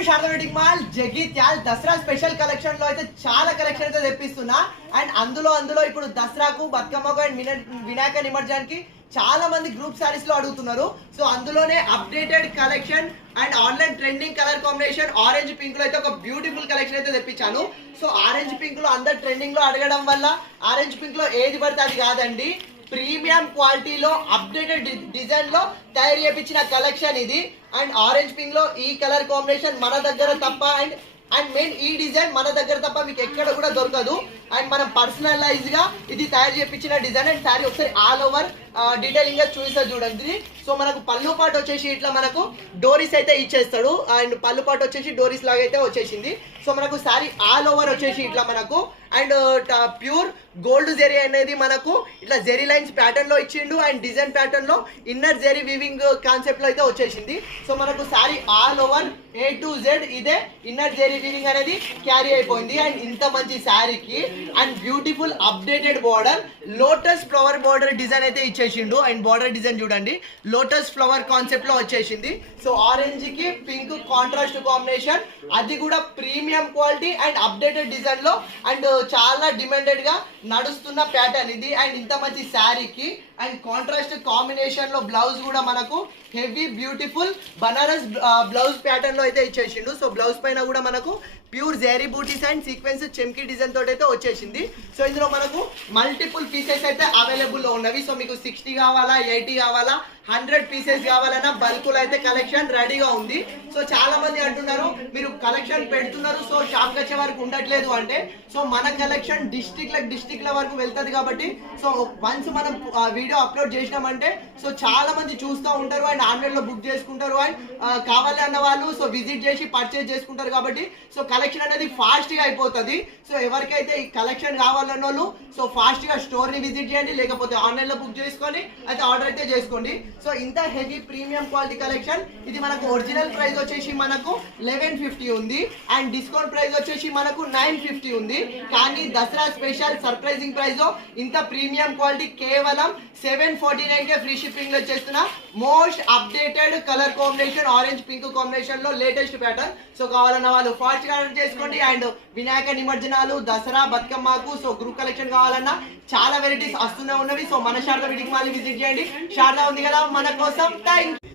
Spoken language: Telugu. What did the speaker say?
To Sharada wedding mall Jagtial Dasara special collection లో అయితే చాలా కలెక్షన్ అయితే తెప్పిస్తున్నా. అండ్ అందులో ఇప్పుడు దసరాకు బతుకమ్మకు అండ్ వినాయక నిమజ్జనానికి చాలా మంది గ్రూప్ సారీస్ లో అడుగుతున్నారు. సో అందులోనే updated collection and online trending colour combination orange pink లో అయితే ఒక బ్యూటిఫుల్ కలెక్షన్ అయితే తెప్పించాను. సో ఆరెంజ్ పింక్ లో అందరు ట్రెండింగ్ లో అడగడం వల్ల ఆరెంజ్ పింక్ లో ఏది పడితే అది కాదండి, ప్రీమియం క్వాలిటీలో అప్డేటెడ్ డిజైన్ లో తయారు చేయించిన కలెక్షన్ ఇది. అండ్ ఆరెంజ్ పింక్ లో ఈ కలర్ కాంబినేషన్ మన దగ్గర తప్ప అండ్ మెయిన్ ఈ డిజైన్ మన దగ్గర తప్ప మీకు ఎక్కడ కూడా దొరకదు. అండ్ మనం పర్సనలైజ్ గా ఇది తయారు చేయించిన డిజైన్. అండ్ శారీ ఒకసారి ఆల్ ఓవర్ డీటెయిలింగ్ గా చూపిస్తా చూడండి. సో మనకు పళ్ళు పాటు వచ్చేసి ఇట్లా మనకు డోరీస్ అయితే ఇచ్చేస్తాడు. అండ్ పళ్ళు పాటు వచ్చేసి డోరీస్ లాగా అయితే వచ్చేసింది. సో మనకు శారీ ఆల్ ఓవర్ వచ్చేసి ఇట్లా మనకు అండ్ ప్యూర్ గోల్డ్ జెరీ అనేది మనకు ఇట్లా జెరీ లైన్స్ ప్యాటర్న్ లో ఇచ్చిండు. అండ్ డిజైన్ ప్యాటర్న్ లో ఇన్నర్ జెరీ వీవింగ్ కాన్సెప్ట్ లో అయితే వచ్చేసింది. సో మనకు sari all over A to Z ఇదే ఇన్నర్ జెరీ వీవింగ్ అనేది క్యారీ అయిపోయింది. అండ్ ఇంత మంచి శారీకి and beautiful updated border lotus flower border design అయితే ఇచ్చేసిండు. అండ్ బార్డర్ డిజైన్ చూడండి లోటస్ ఫ్లవర్ కాన్సెప్ట్ లో వచ్చేసింది. సో ఆరెంజ్ కి పింక్ కాంట్రాస్ట్ కాంబినేషన్, అది కూడా premium quality and updated design లో అండ్ చాలా డిమాండెడ్ గా నడుస్తున్న ప్యాటర్న్ ఇది. అండ్ ఇంత మంచి శారీకి అండ్ కాంట్రాస్ట్ కాంబినేషన్ లో బ్లౌజ్ కూడా మనకు heavy beautiful Banaras blouse pattern లో అయితే ఇచ్చేసిండు. సో బ్లౌజ్ పైన కూడా మనకు pure zari butis and sequence chamki design తోటి అయితే వచ్చేసింది. సో ఇందులో మనకు మల్టిపుల్ పీసెస్ అయితే అవైలబుల్ లో ఉన్నవి. సో మీకు 60 కావాలా, 80 కావాలా, 100 పీసెస్ కావాలన్నా బల్కులు అయితే కలెక్షన్ రెడీగా ఉంది. సో చాలా మంది అంటున్నారు మీరు కలెక్షన్ పెడుతున్నారు, సో షాప్ వచ్చే వరకు ఉండట్లేదు అంటే, సో మన కలెక్షన్ డిస్ట్రిక్ట్ల వరకు వెళ్తుంది కాబట్టి సో వన్స్ మనం వీడియో అప్లోడ్ చేసినామంటే సో చాలా మంది చూస్తూ ఉంటారు అండ్ ఆన్లైన్ లో బుక్ చేసుకుంటారు. అండ్ కావాలి అన్న వాళ్ళు సో విజిట్ చేసి పర్చేజ్ చేసుకుంటారు కాబట్టి సో కలెక్షన్ అనేది ఫాస్ట్ గా అయిపోతుంది. సో ఎవరికైతే ఈ కలెక్షన్ కావాలన్న వాళ్ళు సో ఫాస్ట్ గా స్టోర్ ని విజిట్ చేయండి, లేకపోతే ఆన్లైన్ లో బుక్ చేసుకొని అయితే ఆర్డర్ అయితే చేసుకోండి. సో ఇంత హెవీ ప్రీమియం క్వాలిటీ కలెక్షన్ ఇది మనకు ఒరిజినల్ ప్రైస్ వచ్చేసి మనకు 1150 ఉంది. అండ్ డిస్కౌంట్ ప్రైస్ వచ్చేసి మనకు 950 ఉంది. కానీ దసరా స్పెషల్ సర్ప్రైజింగ్ ప్రైస్ ఇంత ప్రీమియం క్వాలిటీ కేవలం 749 కే ఫ్రీ షిప్పింగ్ లో చేస్తున్నా. Most updated colour combination orange pink combination లో లేటెస్ట్ ప్యాటర్న్. సో కావాలన్న వాళ్ళు ఫాస్ట్ గా ఆర్డర్ చేసుకోండి. అండ్ వినాయక నిమజ్జనాలు, దసరా, బతుకమ్మకు సో గ్రూప్ కలెక్షన్ కావాలన్నా చాలా వెరైటీస్ వస్తూనే ఉన్నవి. సో మన శారదా వెడ్డింగ్ మాల్ విజిట్ చేయండి. శారదా ఉంది కదా మన కోసం. Thank you.